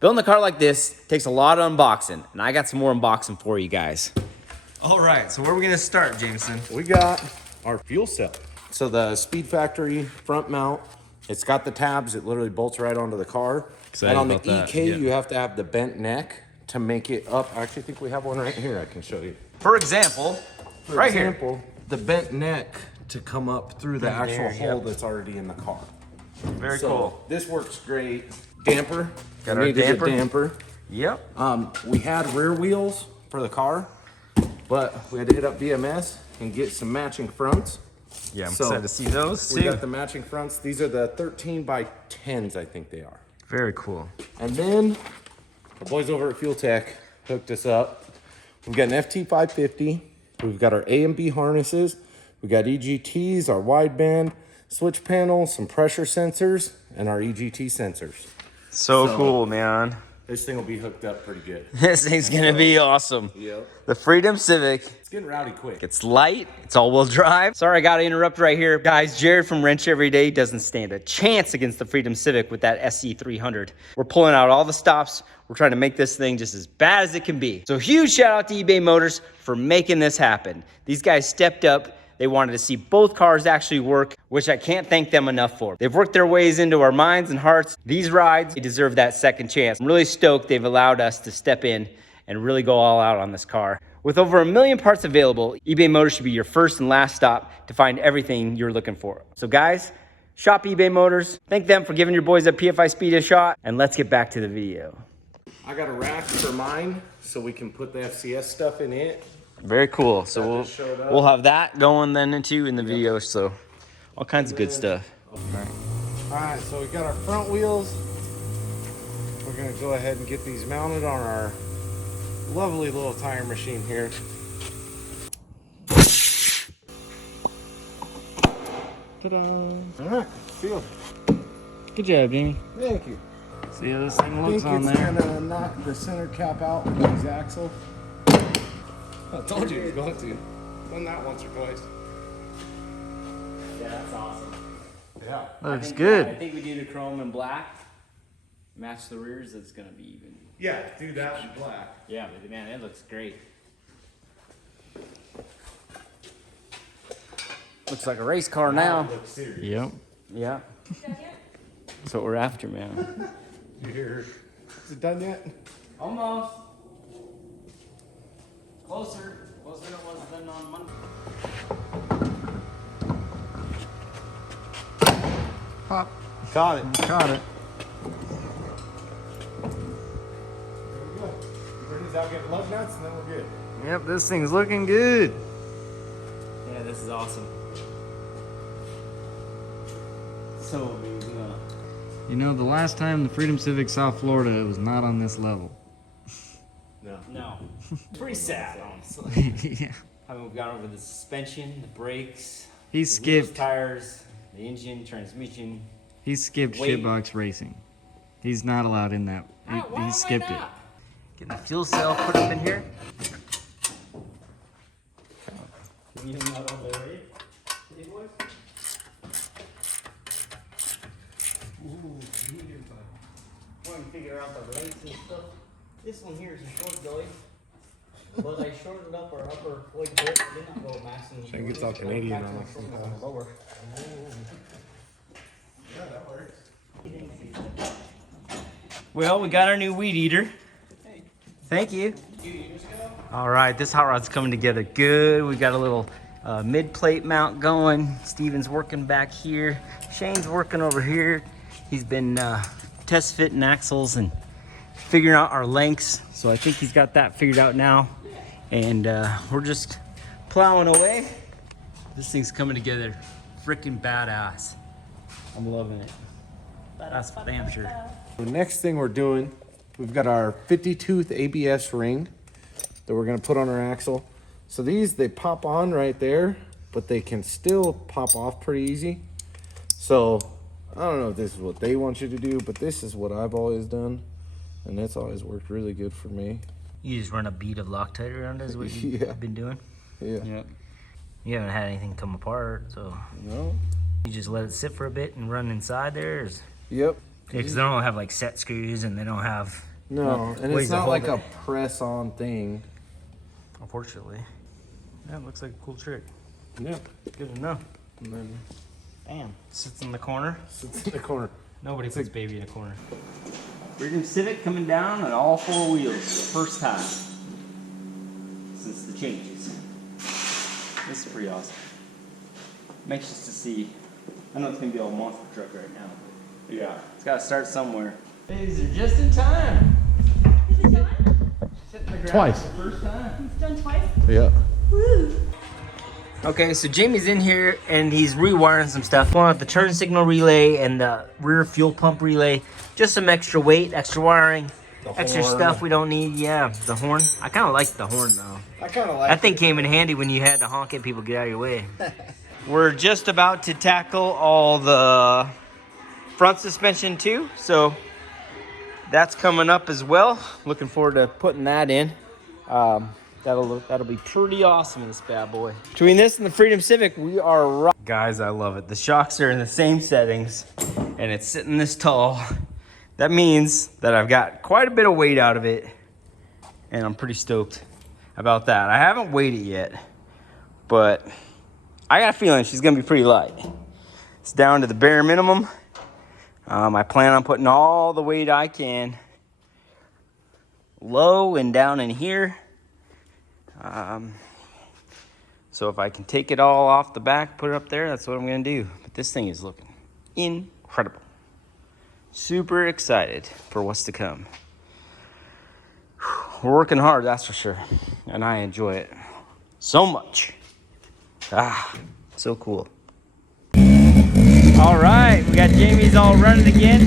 Building a car like this takes a lot of unboxing, and I got some more unboxing for you guys. All right, so where are we gonna start, Jameson? We got our fuel cell. So the Speed Factory front mount, it's got the tabs, it literally bolts right onto the car. Excited and on the about that, EK, yeah. you have to have the bent neck to make it up. I actually think we have one right here I can show you. For example, For example, the bent neck to come up through the actual hole that's already in the car. Very So cool. this works great. Damper. Got We our needed a damper. damper. Yep. We had rear wheels for the car, but we had to hit up BMS and get some matching fronts. Yeah, I'm So, excited to see those We too. got the matching fronts. These are the 13 by 10s, I think they are. Very cool. And then the boys over at Fuel Tech hooked us up. We've got an FT550. We've got our A and B harnesses. We got EGTs, our wideband, switch panel, some pressure sensors, and our EGT sensors. So cool, man. This thing will be hooked up pretty good. This thing's gonna be awesome. Yep. The Freedom Civic. It's getting rowdy quick. It's light, it's all-wheel drive. Sorry, I gotta interrupt right here. Guys, Jared from Wrench Every Day doesn't stand a chance against the Freedom Civic with that SC300. We're pulling out all the stops. We're trying to make this thing just as bad as it can be. So huge shout out to eBay Motors for making this happen. These guys stepped up. They wanted to see both cars actually work, which I can't thank them enough for. They've worked their ways into our minds and hearts. These rides, they deserve that second chance. I'm really stoked they've allowed us to step in and really go all out on this car. With over 1 million parts available, eBay Motors should be your first and last stop to find everything you're looking for. So guys, shop eBay Motors. Thank them for giving your boys at Pfispeed a shot, and let's get back to the video. I got a rack for mine so we can put the FCS stuff in it. Very cool. So we'll have that going then into in the video. So all kinds of good stuff. All right, so we got our front wheels. We're gonna go ahead and get these mounted on our lovely little tire machine here. Ta-da. All right, feel. Good job, Jamie. Thank you. See how this thing I looks think on it's there. gonna knock the center cap out with these axle. I told you it was going to. Done that once or twice. Yeah, that's awesome. Yeah. Looks good. I think we do the chrome and black. Match the rears, it's gonna be even. Yeah, do that in black. Yeah, but man, it looks great. Looks like a race car now. Looks serious. Yep. Yeah. That's what we're after, man. You hear? Is it done yet? Almost. Closer than it was done on Monday. Pop. Caught it. Caught it. There we go. Bring these out, get lug nuts, and then we're good. Yep, this thing's looking good. Yeah, this is awesome. So You know, the last time the Freedom Civic saw Florida, it was not on this level. no. Pretty sad, honestly. Yeah. Haven't gone over the suspension, the brakes, He the wheels, skipped. tires, the engine, transmission. He skipped Wait. shitbox racing. He's not allowed in that. He skipped it. Getting the fuel cell put up in here. You not on there, right? Hey, boys? Trying to figure out the lengths and stuff. This one here is a short belly, but I shortened up our upper leg bit. Did not go maximum. Shane gets all Canadian on us sometimes. Lower. Yeah, that works. Well, we got our new weed eater. Thank you. All right, this hot rod's coming together good. We got a little mid-plate mount going. Steven's working back here. Shane's working over here. He's been test fitting axles and figuring out our lengths. So I think he's got that figured out now. And we're just plowing away. This thing's coming together freaking badass. I'm loving it. That's for damn sure. The next thing we're doing, we've got our 50-tooth ABS ring that we're gonna put on our axle. So these, they pop on right there, but they can still pop off pretty easy. So I don't know if this is what they want you to do, but this is what I've always done. And that's always worked really good for me. You just run a bead of Loctite around is what you've Yeah. been doing? Yeah. Yep. You haven't had anything come apart, so No. you just let it sit for a bit and run inside there? Yep. Because they don't have like set screws and they don't have. No, and ways it's to not hold like a press-on thing. Unfortunately. Yeah, it looks like a cool trick. Yeah. Good to know. And then Bam. Sits in the corner. sits in the corner. Nobody puts baby in a corner. Freedom Civic coming down on all four wheels. First time since the changes. This is pretty awesome. I'm anxious to see. I know it's going to be all monster truck right now. But yeah, it's got to start somewhere. These are just in time. Is it done? Sitting in the ground Twice. for the first time. It's done twice? Yeah. Woo! Okay, so Jamie's in here and he's rewiring some stuff. Pulling out the turn signal relay and the rear fuel pump relay. Just some extra weight, extra wiring, extra horn. stuff we don't need. Yeah, the horn. I kind of like the horn though. I kind of like That thing came in handy when you had to honk at people, get out of your way. We're just about to tackle all the front suspension too, so that's coming up as well. Looking forward to putting that in. That'll be pretty awesome in this bad boy. Between this and the Freedom Civic, we are rock. Guys, I love it. The shocks are in the same settings, and it's sitting this tall. That means that I've got quite a bit of weight out of it, and I'm pretty stoked about that. I haven't weighed it yet, but I got a feeling she's gonna be pretty light. It's down to the bare minimum. I plan on putting all the weight I can low and down in here. So if I can take it all off the back, put it up there, that's what I'm gonna do. But this thing is looking incredible. Super excited for what's to come. We're working hard, that's for sure. And I enjoy it so much. So cool. All right, we got Jamie's all running again.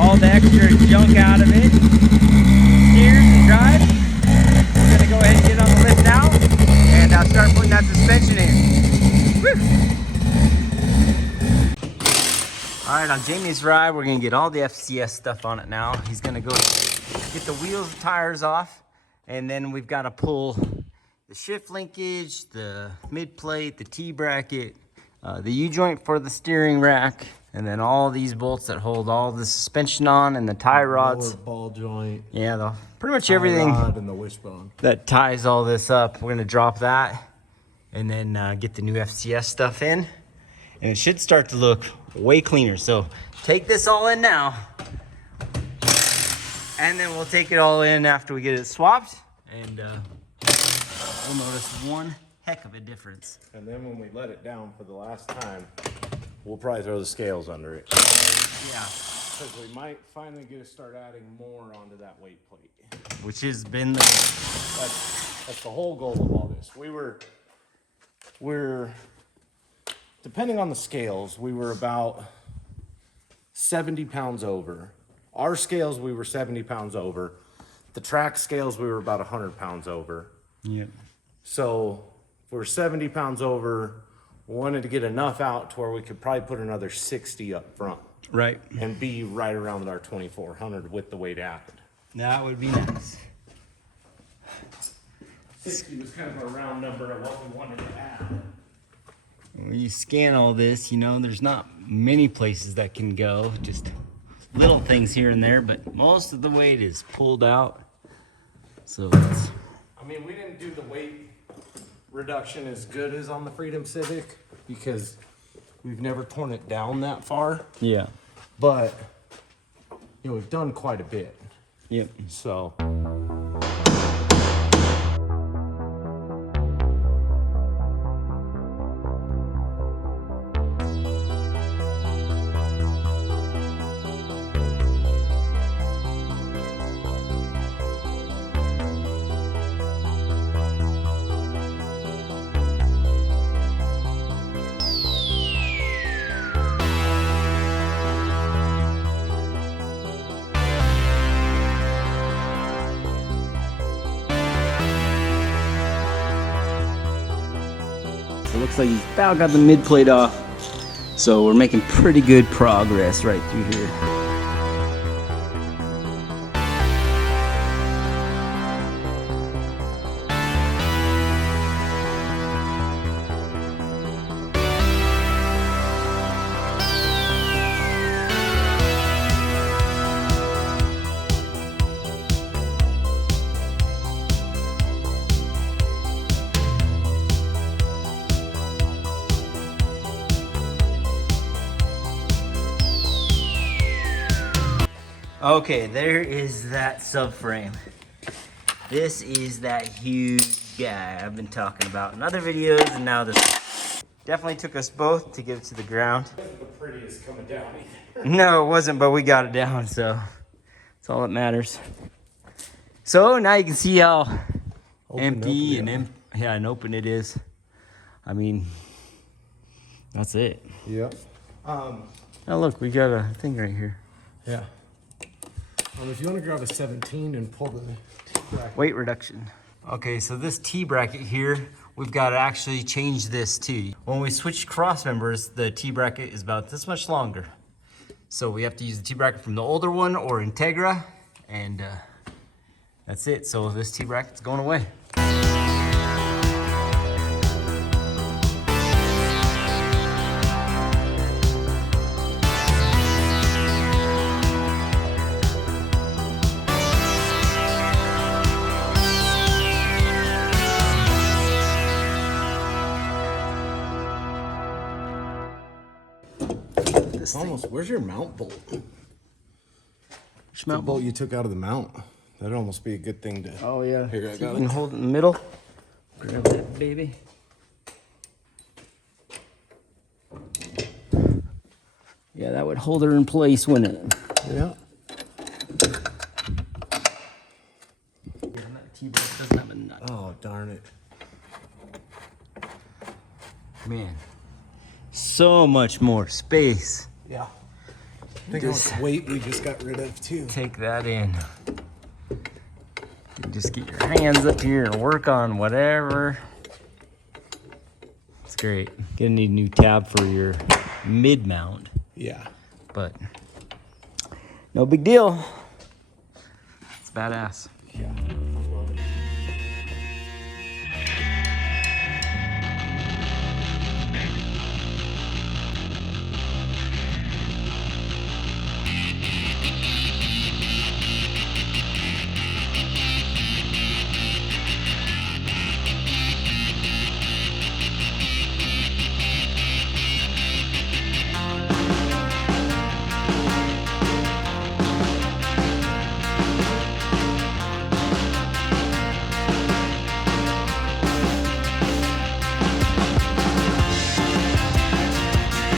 All the extra junk out of it. Steers and drives. We're gonna go ahead and get on the lift now and start putting that suspension in. Woo! All right, on Jamie's ride, we're gonna get all the FCS stuff on it now. He's gonna go get the wheels and tires off, and then we've gotta pull the shift linkage, the mid plate, the T-bracket, the U-joint for the steering rack, and then all these bolts that hold all the suspension on and the tie rods. Lower ball joint. Yeah, pretty much everything Rod and the wishbone. that ties all this up. We're gonna drop that and then get the new FCS stuff in. And it should start to look way cleaner. So take this all in now. And then we'll take it all in after we get it swapped. And we'll notice one heck of a difference. And then when we let it down for the last time, we'll probably throw the scales under it. Yeah. Because we might finally get to start adding more onto that weight plate. Which has been the... That's the whole goal of all this. We're depending on the scales, we were about 70 pounds over. Our scales, we were 70 pounds over. The track scales, we were about 100 pounds over. Yeah. So we're 70 pounds over. We wanted to get enough out to where we could probably put another 60 up front. Right. And be right around our 2,400 with the weight added. That would be nice. 60 was kind of a round number of what we wanted to add. When you scan all this, you know, there's not many places that can go. Just little things here and there, but most of the weight is pulled out. So it's... I mean, we didn't do the weight reduction as good as on the Freedom Civic because we've never torn it down that far. Yeah. But, you know, we've done quite a bit. Yep. So... It looks like he's about got the mid plate off. So we're making pretty good progress right through here. Okay, there is that subframe. This is that huge guy I've been talking about in other videos, and now this definitely took us both to get it to the ground. It wasn't the prettiest coming down either. No, it wasn't, but we got it down, so that's all that matters. So now you can see how empty and and open it is. I mean, that's it. Yep. Oh look, we got a thing right here. Yeah. If you want to grab a 17 and pull the T-bracket. Weight reduction. Okay, so this T-bracket here, we've got to actually change this too. When we switch cross members, the T-bracket is about this much longer. So we have to use the T-bracket from the older one or Integra, and that's it. So this T-bracket's going away. Almost. Where's your mount bolt? Which mount bolt you took out of the mount. That'd almost be a good thing to. Oh yeah. Here, I So got you it. can hold it in the middle. Grab that baby. Yeah, that would hold her in place, wouldn't it? Yeah. T-bracket doesn't have a nut. Oh darn it. Man, so much more space. Yeah. Think how much weight we just got rid of too. Take that in. You just get your hands up here and work on whatever. It's great. Gonna need a new tab for your mid mount, Yeah. but no big deal. It's badass. Yeah.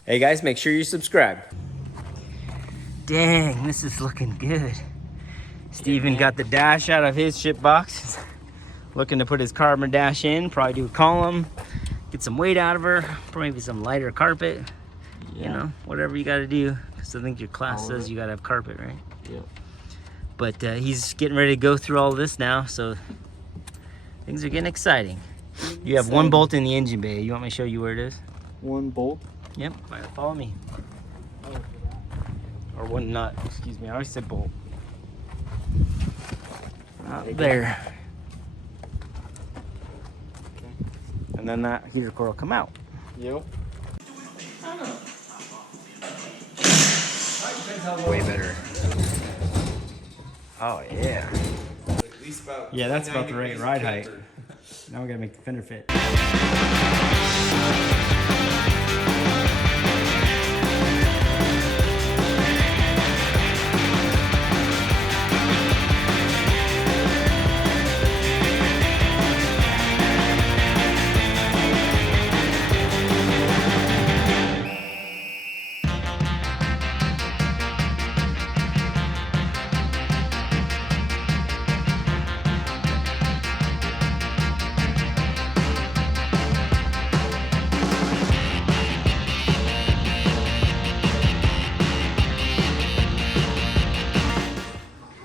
Hey guys, make sure you subscribe. Dang, this is looking good. Steven got the dash out of his ship box. Looking to put his carbon dash in, probably do a column, get some weight out of her, maybe some lighter carpet. You know, whatever you gotta do. Because I think your class says you gotta have carpet, right? Yep. But he's getting ready to go through all this now, so things are getting exciting. You have one bolt in the engine bay. You want me to show you where it is? One bolt. Yep, right, follow me. Or one nut, excuse me. I always said bolt. There. And then that heater core will come out. Yep. Way better. Oh yeah. Yeah, that's about the right ride height. Now we gotta make the fender fit.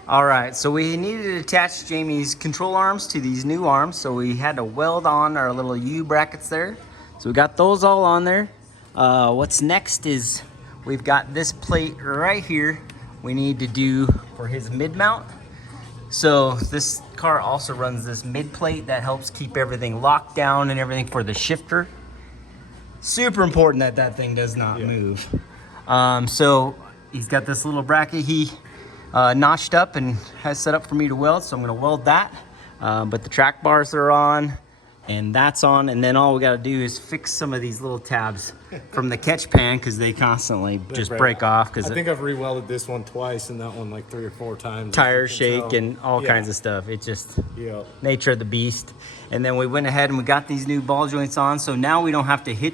All right, so we needed to attach Jamie's control arms to these new arms, so we had to weld on our little U brackets there. So we got those all on there. What's next is we've got this plate right here we need to do for his mid mount. So this car also runs this mid plate that helps keep everything locked down and everything for the shifter. Super important that that thing does not move. So he's got this little bracket he notched up and has set up for me to weld, so I'm gonna weld that. But the track bars are on, and that's on. And then all we got to do is fix some of these little tabs from the catch pan because they constantly just break off. Because I think I've rewelded this one twice and that one like 3 or 4 times. Tire shake and all kinds of stuff. It just nature of the beast. And then we went ahead and we got these new ball joints on. So now we don't have to hit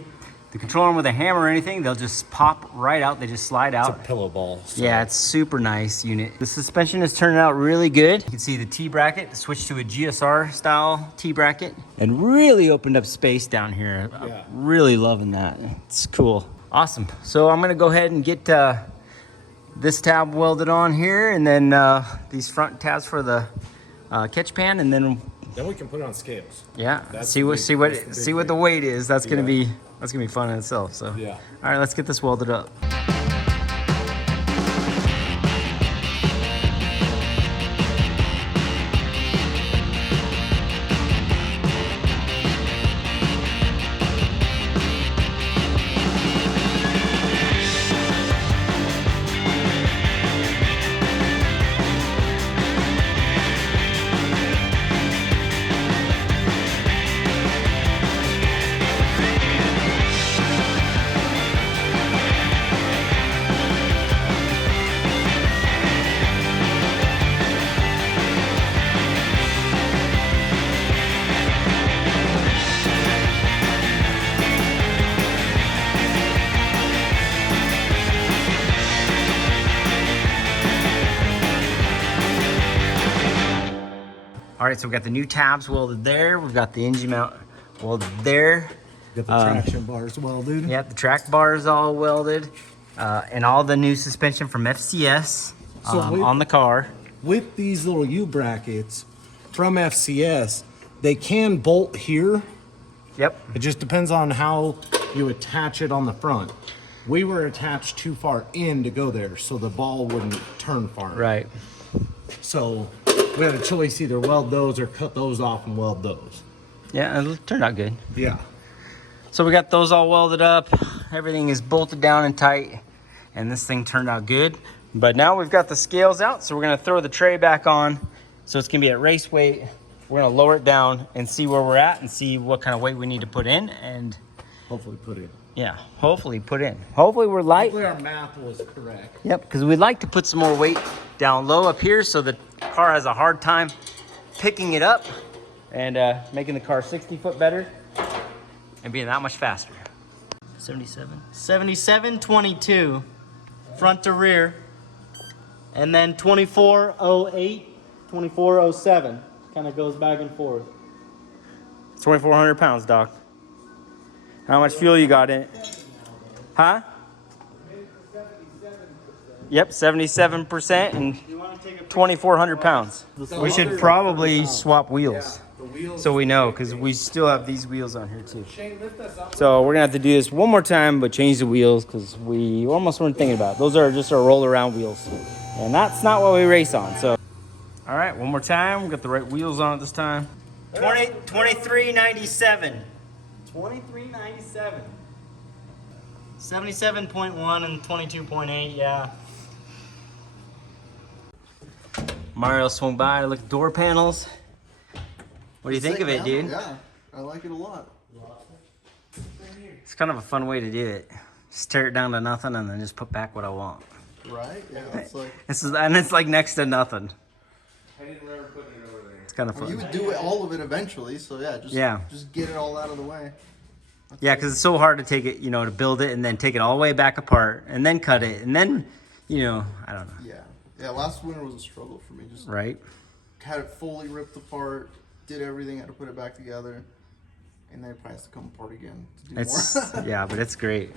the control arm with a hammer or anything. They'll just pop right out. They just slide out. It's a pillow ball. So. Yeah, it's super nice unit. The suspension is turning out really good. You can see the T-bracket, switched to a GSR style T-bracket, and really opened up space down here. I'm really loving that. It's cool. Awesome. So I'm gonna go ahead and get this tab welded on here, and then these front tabs for the catch pan, and then we can put it on scales. Yeah, see what the weight is. That's gonna be fun in itself. So yeah. All right, let's get this welded up. All right, so we got the new tabs welded there. We've got the engine mount welded there. Got the traction bars welded. Yeah, the track bar is all welded. And all the new suspension from FCS on the car. With these little U-brackets from FCS, they can bolt here. Yep. It just depends on how you attach it on the front. We were attached too far in to go there, so the ball wouldn't turn far. Right. So we had a choice, either weld those or cut those off and weld those. Yeah, it turned out good. Yeah. So we got those all welded up. Everything is bolted down and tight, and this thing turned out good. But now we've got the scales out, so we're gonna throw the tray back on. So it's gonna be at race weight. We're gonna lower it down and see where we're at and see what kind of weight we need to put in, and Hopefully put in. yeah, hopefully put in. Hopefully we're light. Hopefully our math was correct. Yep, because we'd like to put some more weight down low up here so the car has a hard time picking it up and making the car 60 foot better and being that much faster. 77. 7722, front to rear. And then 2408, 2407. Kind of goes back and forth. It's 2,400 pounds, Doc. How much fuel you got in it? Huh? Yep, 77% and 2,400 pounds. We should probably swap wheels. So we know, because we still have these wheels on here too. So we're gonna have to do this one more time, but change the wheels because we almost weren't thinking about it. Those are just our roll around wheels. And that's not what we race on, so. All right, one more time. We got the right wheels on it this time. 2397. 2397. 77.1 and 22.8, yeah. Mario swung by to look at door panels. What do you think of it, dude? Yeah, I like it a lot. It's kind of a fun way to do it. Just tear it down to nothing and then just put back what I want. Right? Yeah, it's like... It's like next to nothing. I didn't remember putting it over there. It's kind of fun. You would do all of it eventually, so yeah, just get it all out of the way. Yeah, because it's so hard to take it, to build it and then take it all the way back apart and then cut it and then, I don't know. Yeah, last winter was a struggle for me. Just right? Had it fully ripped apart, did everything, had to put it back together, and then it probably has to come apart again to do more. Yeah, but it's great.